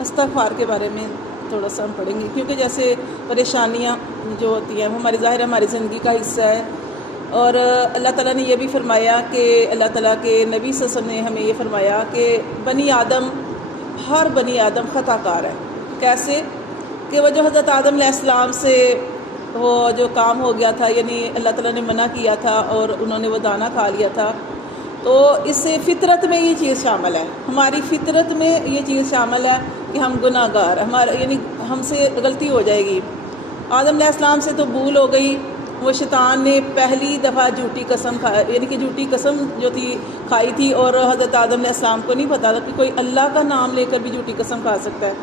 استغفار کے بارے میں تھوڑا سا ہم پڑھیں گے، کیونکہ جیسے پریشانیاں جو ہوتی ہیں وہ ہماری ظاہر ہماری زندگی کا حصہ ہے، اور اللہ تعالیٰ نے یہ بھی فرمایا کہ اللہ تعالیٰ کے نبی صلی اللہ علیہ وسلم نے ہمیں یہ فرمایا کہ ہر بنی آدم خطا کار ہے۔ کیسے کہ وہ جو حضرت آدم علیہ السلام سے وہ جو کام ہو گیا تھا، یعنی اللہ تعالیٰ نے منع کیا تھا اور انہوں نے وہ دانہ کھا لیا تھا، تو اس سے فطرت میں یہ چیز شامل ہے، ہماری فطرت میں یہ چیز شامل ہے کہ ہم گناہ گار، یعنی ہم سے غلطی ہو جائے گی۔ آدم علیہ السلام سے تو بھول ہو گئی، وہ شیطان نے پہلی دفعہ جھوٹی قسم یعنی کہ جھوٹی قسم جو تھی کھائی تھی، اور حضرت آدم علیہ السلام کو نہیں پتا تھا کہ کوئی اللہ کا نام لے کر بھی جھوٹی قسم کھا سکتا ہے۔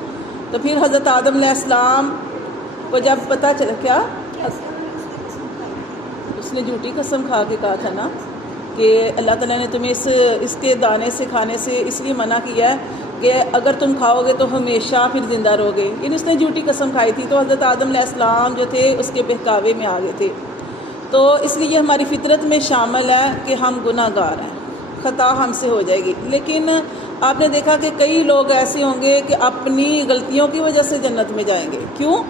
تو پھر حضرت آدم علیہ السلام کو جب پتہ چلا، کیا اس نے جھوٹی قسم کھا کے کہا تھا نا کہ اللہ تعالیٰ نے تمہیں اس کے دانے سے کھانے سے اس لیے منع کیا ہے کہ اگر تم کھاؤ گے تو ہمیشہ پھر زندہ رہو گے، یعنی اس نے جھوٹی قسم کھائی تھی، تو حضرت آدم علیہ السلام جو تھے اس کے بہکاوے میں آ گئے تھے۔ تو اس لیے یہ ہماری فطرت میں شامل ہے کہ ہم گناہ گار ہیں، خطا ہم سے ہو جائے گی۔ لیکن آپ نے دیکھا کہ کئی لوگ ایسے ہوں گے کہ اپنی غلطیوں کی وجہ سے جنت میں جائیں گے۔ کیوں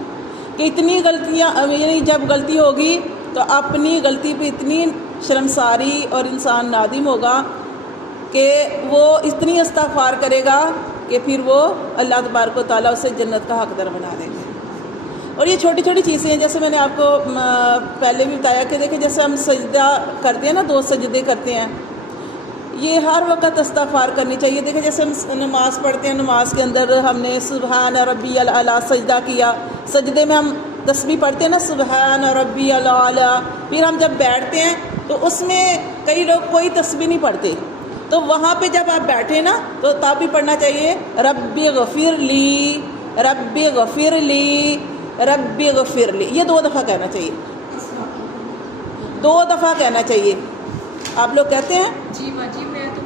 کہ اتنی غلطیاں، یعنی جب غلطی ہوگی تو اپنی غلطی پہ اتنی شرمساری اور انسان نادم ہوگا کہ وہ اتنی استغفار کرے گا کہ پھر وہ اللہ تبارک و تعالیٰ اسے جنت کا حقدار بنا دیں گے۔ اور یہ چھوٹی چھوٹی چیزیں ہیں، جیسے میں نے آپ کو پہلے بھی بتایا کہ دیکھیں جیسے ہم سجدہ کرتے ہیں نا، 2 سجدے کرتے ہیں، یہ ہر وقت استغفار کرنی چاہیے۔ دیکھیں جیسے ہم نماز پڑھتے ہیں، نماز کے اندر ہم نے سبحان ربی الاعلیٰ سجدہ کیا، سجدے میں ہم تسبیح پڑھتے ہیں نا سبحان ربی الاعلیٰ، پھر ہم جب بیٹھتے ہیں تو اس میں کئی لوگ کوئی تسبیح نہیں پڑھتے، تو وہاں پہ جب آپ بیٹھیں نا تو تب بھی پڑھنا چاہیے ربی غفر لی، ربی غفر لی، ربی غفر لی، یہ 2 دفعہ کہنا چاہیے، 2 دفعہ کہنا چاہیے۔ آپ لوگ کہتے ہیں؟ جی میں تو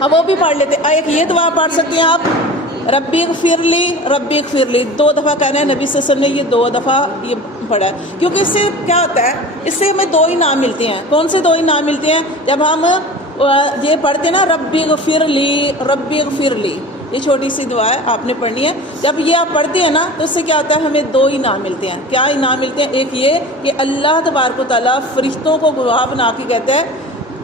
اب وہ بھی پڑھ لیتے ہیں، ایک یہ دعا پڑھ سکتے ہیں آپ، ربی اغفر لی، ربی اغفر لی، 2 دفعہ کہنا ہے۔ نبی صلی اللہ علیہ وسلم نے یہ 2 دفعہ یہ پڑھا ہے، کیونکہ اس سے کیا ہوتا ہے، اس سے ہمیں 2 انعام ملتے ہیں۔ کون سے 2 انعام ملتے ہیں؟ جب ہم یہ پڑھتے ہیں نا ربی اغفر لی، ربی اغفر لی، یہ چھوٹی سی دعا ہے، آپ نے پڑھنی ہے۔ جب یہ آپ پڑھتے ہیں نا تو اس سے کیا ہوتا ہے، ہمیں 2 انعام ملتے ہیں۔ کیا انعام ملتے ہیں؟ ایک یہ کہ اللہ تبارک و تعالیٰ فرشتوں کو گواہ بنا کے کہتا ہے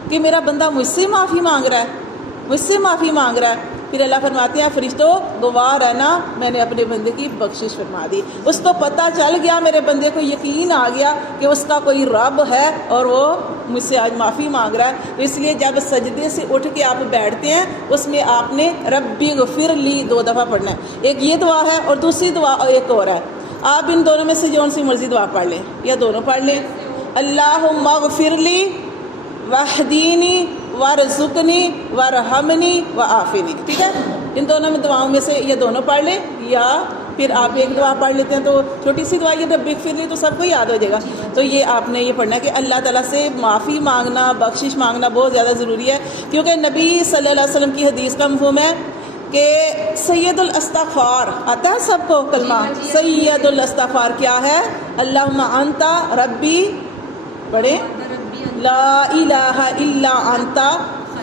کہ میرا بندہ مجھ سے معافی مانگ رہا ہے، مجھ سے معافی مانگ رہا ہے۔ پھر اللہ فرماتے ہیں فرشتوں گواہ رہنا، میں نے اپنے بندے کی بخشش فرما دی، اس کو پتہ چل گیا، میرے بندے کو یقین آ گیا کہ اس کا کوئی رب ہے اور وہ مجھ سے آج معافی مانگ رہا ہے۔ تو اس لیے جب سجدے سے اٹھ کے آپ بیٹھتے ہیں اس میں آپ نے ربی غفر لی 2 دفعہ پڑھنا ہے۔ ایک یہ دعا ہے اور دوسری دعا ایک اور ہے، آپ ان دونوں میں سے جون سی مرضی دعا پڑھ لیں یا دونوں پڑھ لیں۔ اللہم اغفر لی واہدینی وارزقنی وارحمنی وعافنی، ٹھیک ہے؟ ان دونوں میں دعاؤں میں سے یہ دونوں پڑھ لیں، یا پھر آپ ایک دعا پڑھ لیتے ہیں، تو چھوٹی سی دعا یہ ربی اغفر لی تو سب کو یاد ہو جائے گا۔ تو یہ آپ نے یہ پڑھنا ہے کہ اللہ تعالیٰ سے معافی مانگنا، بخشش مانگنا بہت زیادہ ضروری ہے، کیونکہ نبی صلی اللہ علیہ وسلم کی حدیث کا مفہوم ہے کہ سید الاستغفار، آتا ہے سب کو کلمہ سید الاستغفار کیا ہے؟ اللہم انت ربی، پڑھیں، لا الہ الا انت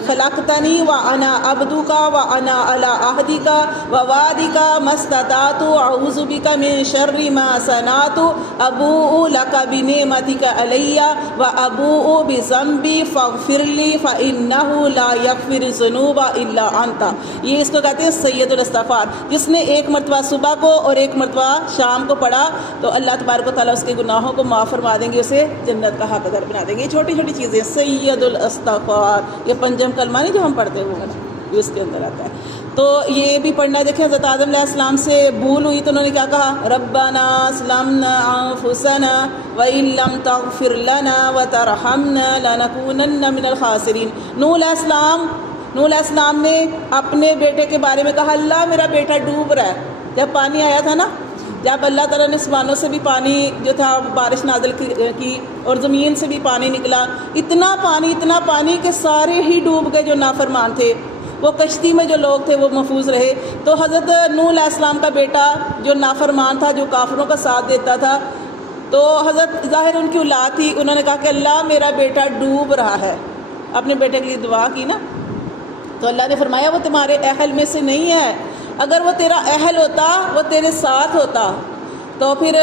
خلقتنی وانا عبدک وانا علی عہدک ووعدک ما استطعت اعوذ بک من شر ما صنعت ابوء لک بنعمتک علی وابوء بذنبی فاغفر لی فانہ لا یغفر الذنوب الا انت۔ یہ اس کو کہتے ہیں سید الاستغفار۔ جس نے 1 مرتبہ صبح کو اور 1 مرتبہ شام کو پڑھا تو اللہ تبارک و تعالیٰ اس کے گناہوں کو معاف فرما دیں گے، اسے جنت کا حقدار بنا دیں گے۔ یہ چھوٹی چھوٹی چیزیں، سید الاستغفار، یہ 5 کلمہ نہیں جو ہم پڑھتے ہوئے یہ اس کے اندر آتا ہے۔ تو یہ بھی پڑھنا ہے۔ دیکھیں حضرت آدم علیہ السلام سے بھول ہوئی تو انہوں نے کیا کہا؟ ربنا ظلمنا انفسنا وان لم تغفر لنا وترحمنا لنکونن من الخاسرین۔ نوح علیہ السلام نے اپنے بیٹے کے بارے میں کہا اللہ میرا بیٹا ڈوب رہا ہے۔ جب پانی آیا تھا نا، جب اللہ تعالیٰ نے سمانوں سے بھی پانی جو تھا بارش نازل کی اور زمین سے بھی پانی نکلا، اتنا پانی کہ سارے ہی ڈوب گئے جو نافرمان تھے، وہ کشتی میں جو لوگ تھے وہ محفوظ رہے۔ تو حضرت نوح علیہ السلام کا بیٹا جو نافرمان تھا، جو کافروں کا ساتھ دیتا تھا، تو حضرت ظاہر ان کی اولاد تھی، انہوں نے کہا کہ اللہ میرا بیٹا ڈوب رہا ہے، اپنے بیٹے کے لیے دعا کی نا، تو اللہ نے فرمایا وہ تمہارے اہل میں سے نہیں ہے، اگر وہ تیرا اہل ہوتا، وہ تیرے ساتھ ہوتا، تو پھر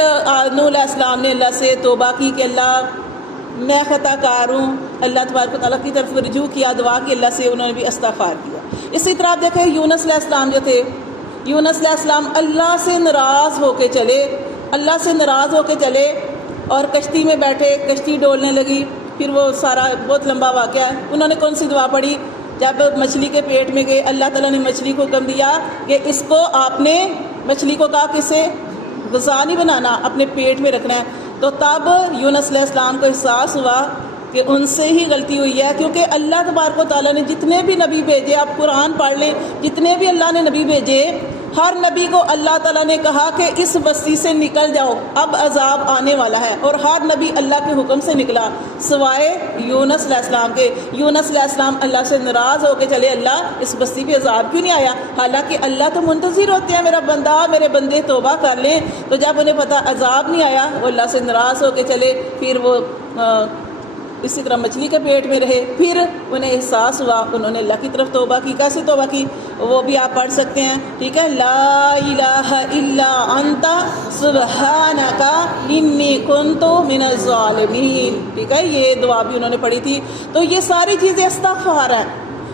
نوح علیہ السلام نے اللہ سے توبہ کی کہ اللہ میں خطا کار ہوں، اللہ تبارک و تعالیٰ کی طرف رجوع کیا، دعا کی اللہ سے، انہوں نے بھی استغفار کیا۔ اسی طرح آپ دیکھیں یونس علیہ السلام جو تھے، یونس علیہ السلام اللہ سے ناراض ہو کے چلے، اللہ سے ناراض ہو کے چلے اور کشتی میں بیٹھے، کشتی ڈولنے لگی، پھر وہ سارا بہت لمبا واقعہ ہے۔ انہوں نے کون سی دعا پڑھی؟ جب مچھلی کے پیٹ میں گئے، اللہ تعالیٰ نے مچھلی کو حکم دیا کہ اس کو آپ نے، مچھلی کو کہا کہ اسے غذا نہیں بنانا، اپنے پیٹ میں رکھنا ہے، تو تب یونس علیہ السلام کو احساس ہوا کہ ان سے ہی غلطی ہوئی ہے، کیونکہ اللہ تبارک و تعالیٰ نے جتنے بھی نبی بھیجے، آپ قرآن پڑھ لیں، جتنے بھی اللہ نے نبی بھیجے، ہر نبی کو اللہ تعالیٰ نے کہا کہ اس بستی سے نکل جاؤ، اب عذاب آنے والا ہے، اور ہر نبی اللہ کے حکم سے نکلا سوائے یونس علیہ السلام کے۔ یونس علیہ السلام اللہ سے ناراض ہو کے چلے، اللہ اس بستی پہ عذاب کیوں نہیں آیا؟ حالانکہ اللہ تو منتظر ہوتے ہیں میرا بندہ، میرے بندے توبہ کر لیں، تو جب انہیں پتہ عذاب نہیں آیا، وہ اللہ سے ناراض ہو کے چلے، پھر وہ اسی طرح مچھلی کے پیٹ میں رہے۔ پھر انہیں احساس ہوا، انہوں نے اللہ کی طرف توبہ کی۔ کیسے توبہ کی وہ بھی آپ پڑھ سکتے ہیں، ٹھیک ہے، لا الہ الا انت سبحانک انی کنت من الظالمین، ٹھیک ہے، یہ دعا بھی انہوں نے پڑھی تھی۔ تو یہ ساری چیزیں استغفار ہیں،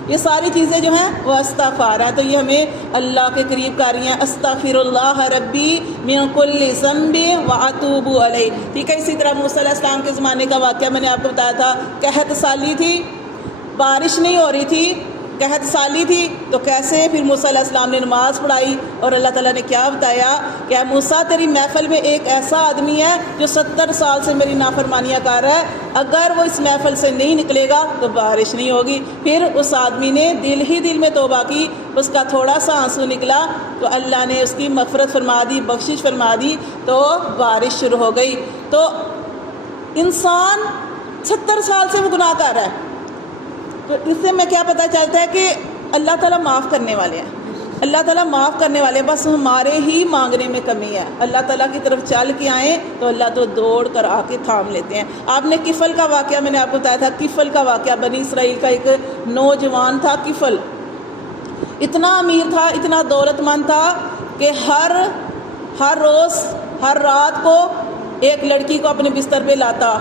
یہ ساری چیزیں جو ہیں وہ استغفار ہیں، تو یہ ہمیں اللہ کے قریب کر رہی ہیں۔ استغفر اللہ ربی من کل ذنب واتوب علیہ، ٹھیک ہے۔ اسی طرح موسیٰ علیہ السلام کے زمانے کا واقعہ میں نے آپ کو بتایا تھا، قحط سالی تھی، بارش نہیں ہو رہی تھی، قحط سالی تھی، تو کیسے پھر موسیٰ علیہ السلام نے نماز پڑھائی، اور اللہ تعالیٰ نے کیا بتایا کہ اے موسیٰ تیری محفل میں ایک ایسا آدمی ہے جو 70 سال سے میری نافرمانیاں کر رہا ہے، اگر وہ اس محفل سے نہیں نکلے گا تو بارش نہیں ہوگی۔ پھر اس آدمی نے دل ہی دل میں توبہ کی، اس کا تھوڑا سا آنسو نکلا تو اللہ نے اس کی مغفرت فرما دی، بخشش فرما دی، تو بارش شروع ہو گئی۔ تو انسان 70 سال سے وہ گناہ کر رہا ہے، تو اس سے میں کیا پتہ چلتا ہے کہ اللہ تعالیٰ معاف کرنے والے ہیں، اللہ تعالیٰ معاف کرنے والے ہیں، بس ہمارے ہی مانگنے میں کمی ہے۔ اللہ تعالیٰ کی طرف چل کے آئیں تو اللہ تو دوڑ کر آ کے تھام لیتے ہیں۔ آپ نے کفل کا واقعہ میں نے آپ کو بتایا تھا، کفل کا واقعہ، بنی اسرائیل کا ایک نوجوان تھا کفل، اتنا امیر تھا، اتنا دولت مند تھا کہ ہر روز ہر رات کو ایک لڑکی کو اپنے بستر پہ لاتا،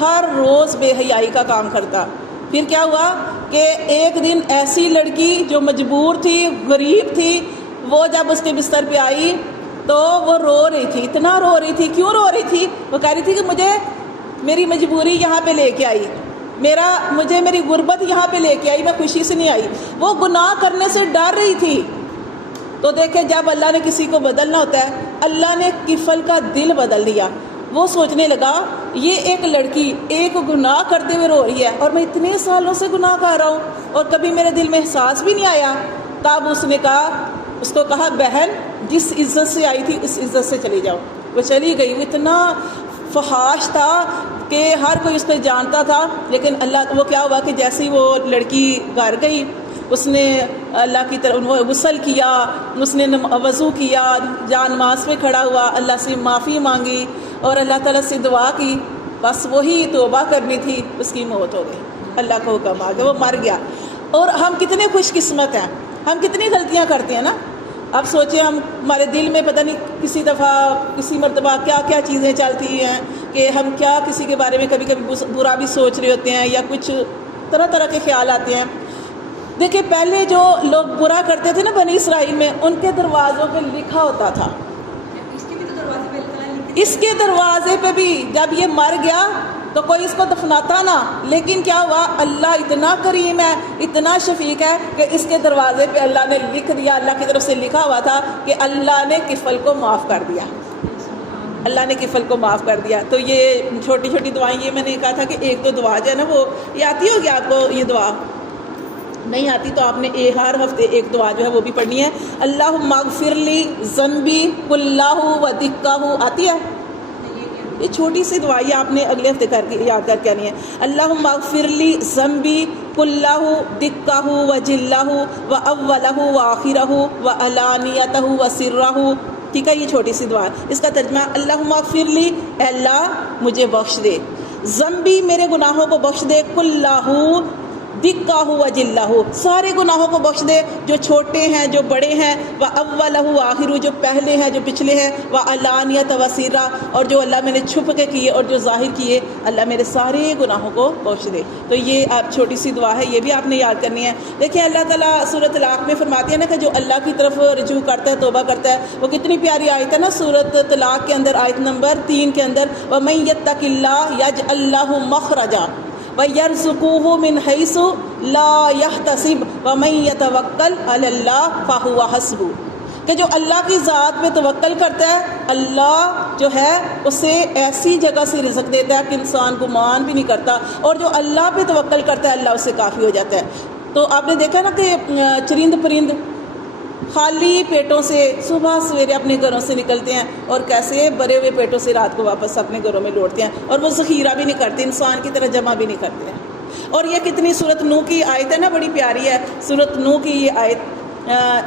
ہر روز بے حیائی کا کام کرتا۔ پھر کیا ہوا کہ ایک دن ایسی لڑکی جو مجبور تھی، غریب تھی، وہ جب اس کے بستر پہ آئی تو وہ رو رہی تھی، اتنا رو رہی تھی۔ کیوں رو رہی تھی؟ وہ کہہ رہی تھی کہ مجھے میری مجبوری یہاں پہ لے کے آئی، مجھے میری غربت یہاں پہ لے کے آئی، میں خوشی سے نہیں آئی، وہ گناہ کرنے سے ڈر رہی تھی۔ تو دیکھیں جب اللہ نے کسی کو بدلنا ہوتا ہے، اللہ نے کفل کا دل بدل دیا۔ وہ سوچنے لگا یہ ایک لڑکی ایک گناہ کرتے ہوئے رو رہی ہے اور میں اتنے سالوں سے گناہ کر رہا ہوں اور کبھی میرے دل میں احساس بھی نہیں آیا۔ تب اس نے کہا، اس کو کہا بہن جس عزت سے آئی تھی اس عزت سے چلی جاؤ۔ وہ چلی گئی، وہ اتنا فحاش تھا کہ ہر کوئی اس پہ جانتا تھا، لیکن اللہ، وہ کیا ہوا کہ جیسے ہی وہ لڑکی گھر گئی، اس نے اللہ کی طرف غسل کیا، اس نے وضو کیا، جان نماز پہ کھڑا ہوا، اللہ سے معافی مانگی اور اللہ تعالیٰ سے دعا کی، بس وہی توبہ کرنی تھی، اس کی موت ہو گئی، اللہ کا حکم آ گیا، وہ مر گیا۔ اور ہم کتنے خوش قسمت ہیں، ہم کتنی غلطیاں کرتے ہیں نا۔ اب سوچیں ہمارے دل میں پتہ نہیں کسی دفعہ کسی مرتبہ کیا کیا چیزیں چلتی ہیں کہ ہم کیا کسی کے بارے میں کبھی کبھی برا بھی سوچ رہے ہوتے ہیں یا کچھ طرح طرح کے خیال آتے ہیں۔ دیکھیں پہلے جو لوگ برا کرتے تھے نا بنی اسرائیل میں، ان کے دروازوں پہ لکھا ہوتا تھا، اس کے دروازے پہ بھی جب یہ مر گیا تو کوئی اس کو دفناتا نا، لیکن کیا ہوا، اللہ اتنا کریم ہے، اتنا شفیق ہے کہ اس کے دروازے پہ اللہ نے لکھ دیا، اللہ کی طرف سے لکھا ہوا تھا کہ اللہ نے کفل کو معاف کر دیا، اللہ نے کفل کو معاف کر دیا۔ تو یہ چھوٹی چھوٹی دعائیں، یہ میں نے کہا تھا کہ ایک دو دعا جو ہے نا وہ یہ آتی ہوگی آپ کو، یہ دعا نہیں آتی تو آپ نے ہر ہفتے ایک دعا جو ہے وہ بھی پڑھنی ہے۔ اللہم اغفر لی ذنبی کلہ و دکہ، آتی ہے یہ چھوٹی سی دعا، یہ آپ نے اگلے ہفتے یاد کر کے آنی ہے۔ اللہم اغفر لی ذنبی کلہ دکہ و جلہ و اولہ و آخرہ و علانیتہ و سرہ، ٹھیک ہے، یہ چھوٹی سی دعا ہے۔ اس کا ترجمہ اللہم اغفر لی، اے اللہ مجھے بخش دے، ذنبی میرے گناہوں کو بخش دے، کلہ دکا ہو و جلا ہو، سارے گناہوں کو بخش دے، جو چھوٹے ہیں جو بڑے ہیں، و اول ہو آخر، جو پہلے ہیں جو پچھلے ہیں، و علانیت و سرا، اور جو اللہ میں نے چھپ کے کیے اور جو ظاہر کیے، اللہ میرے سارے گناہوں کو بخش دے۔ تو یہ آپ چھوٹی سی دعا ہے، یہ بھی آپ نے یاد کرنی ہے۔ دیکھیں اللہ تعالیٰ سورۃ طلاق میں فرماتے ہیں نا کہ جو اللہ کی طرف رجوع کرتا ہے، توبہ کرتا ہے، وہ کتنی پیاری آیت ہے نا سورۃ طلاق کے اندر، آیت نمبر 3 کے اندر، وَمَن يَتَّقِ اللَّهَ يَجْعَل لَّهُ مَخْرَجًا وَيَرْزُقْهُ مِنْ حَيْثُ لَا يَحْتَسِبُ وَمَن يَتَوَكَّلْ عَلَى اللَّهِ فَهُوَ حَسْبُهُ، کہ جو اللہ کی ذات پہ توکل کرتا ہے، اللہ جو ہے اسے ایسی جگہ سے رزق دیتا ہے کہ انسان گمان بھی نہیں کرتا، اور جو اللہ پہ توکل کرتا ہے اللہ اسے کافی ہو جاتا ہے۔ تو آپ نے دیکھا نا کہ چرند پرند خالی پیٹوں سے صبح سویرے اپنے گھروں سے نکلتے ہیں اور کیسے بھرے ہوئے پیٹوں سے رات کو واپس اپنے گھروں میں لوٹتے ہیں، اور وہ ذخیرہ بھی نہیں کرتے، انسان کی طرح جمع بھی نہیں کرتے ہیں۔ اور یہ کتنی سورۃ نوح کی آیت ہے نا، بڑی پیاری ہے سورۃ نوح کی یہ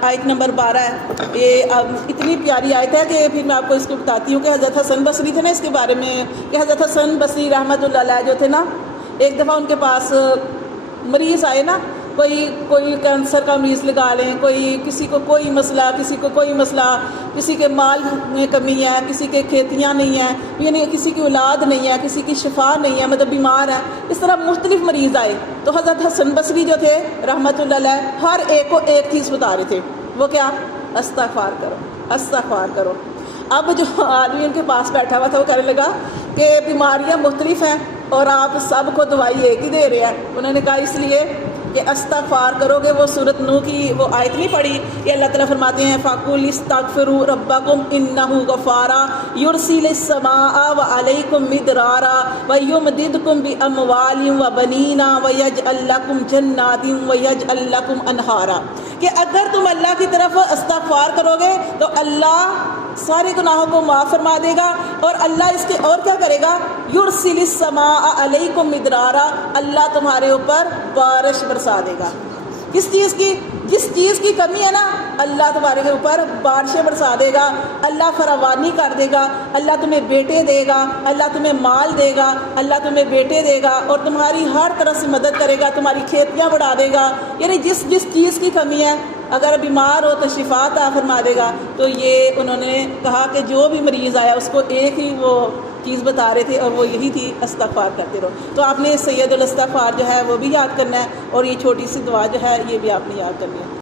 آیت نمبر 12 ہے۔ یہ اتنی پیاری آیت ہے کہ پھر میں آپ کو اس کو بتاتی ہوں کہ حضرت حسن بصری تھے نا، اس کے بارے میں کہ حضرت حسن بصری رحمۃ اللہ علیہ جو تھے نا، ایک دفعہ ان کے پاس مریض آئے نا، کوئی کینسر کا مریض لگا لیں، کسی کو کوئی مسئلہ، کسی کو کوئی مسئلہ، کسی کے مال میں کمی ہے، کسی کے کھیتیاں نہیں ہیں، یعنی کسی کی اولاد نہیں ہے، کسی کی شفا نہیں ہے، مطلب بیمار ہے، اس طرح مختلف مریض آئے۔ تو حضرت حسن بصری جو تھے رحمۃ اللہ علیہ، ہر ایک کو ایک چیز بتا رہے تھے، وہ کیا؟ استغفار کرو، استغفار کرو۔ اب جو آدمی ان کے پاس بیٹھا ہوا تھا وہ کہنے لگا کہ بیماریاں مختلف ہیں اور آپ سب کو دوائی ایک ہی دے رہے ہیں۔ انہوں نے کہا اس لیے کہ استغفار کرو گے۔ وہ سورۃ نوح کی وہ آیت نہیں پڑھی کہ اللہ تعالیٰ فرماتے ہیں فَقُلِ اسْتَغْفِرُوا رَبَّكُمْ إِنَّهُ غَفَّارٌ يُرْسِلِ السَّمَاءَ عَلَيْكُمْ مِدْرَارًا وَيُمْدِدْكُمْ بِأَمْوَالٍ وَبَنِينَ وَيَجْعَل لَّكُمْ جَنَّاتٍ وَيَجْعَل لَّكُمْ أَنْهَارًا، کہ اگر تم اللہ کی طرف استغفار کرو گے تو اللہ سارے گناہوں کو معاف فرما دے گا، اور اللہ اس کے اور کیا کرے گا؟ یرسل السماء علیکم مدرارا، اللہ تمہارے اوپر بارش برسا دے گا۔ کس چیز کی؟ جس چیز کی کمی ہے نا، اللہ تمہارے کے اوپر بارشیں برسا دے گا، اللہ فراوانی کر دے گا، اللہ تمہیں بیٹے دے گا، اللہ تمہیں مال دے گا، اللہ تمہیں بیٹے دے گا، اور تمہاری ہر طرح سے مدد کرے گا، تمہاری کھیتیاں بڑھا دے گا۔ یعنی جس چیز کی کمی ہے، اگر بیمار ہو تو شفا عطا فرما دے گا۔ تو یہ انہوں نے کہا کہ جو بھی مریض آیا اس کو ایک ہی وہ چیز بتا رہے تھے، اور وہ یہی تھی استغفار کرتے رہو۔ تو آپ نے سید الاستغفار جو ہے وہ بھی یاد کرنا ہے، اور یہ چھوٹی سی دعا جو ہے یہ بھی آپ نے یاد کرنی ہے۔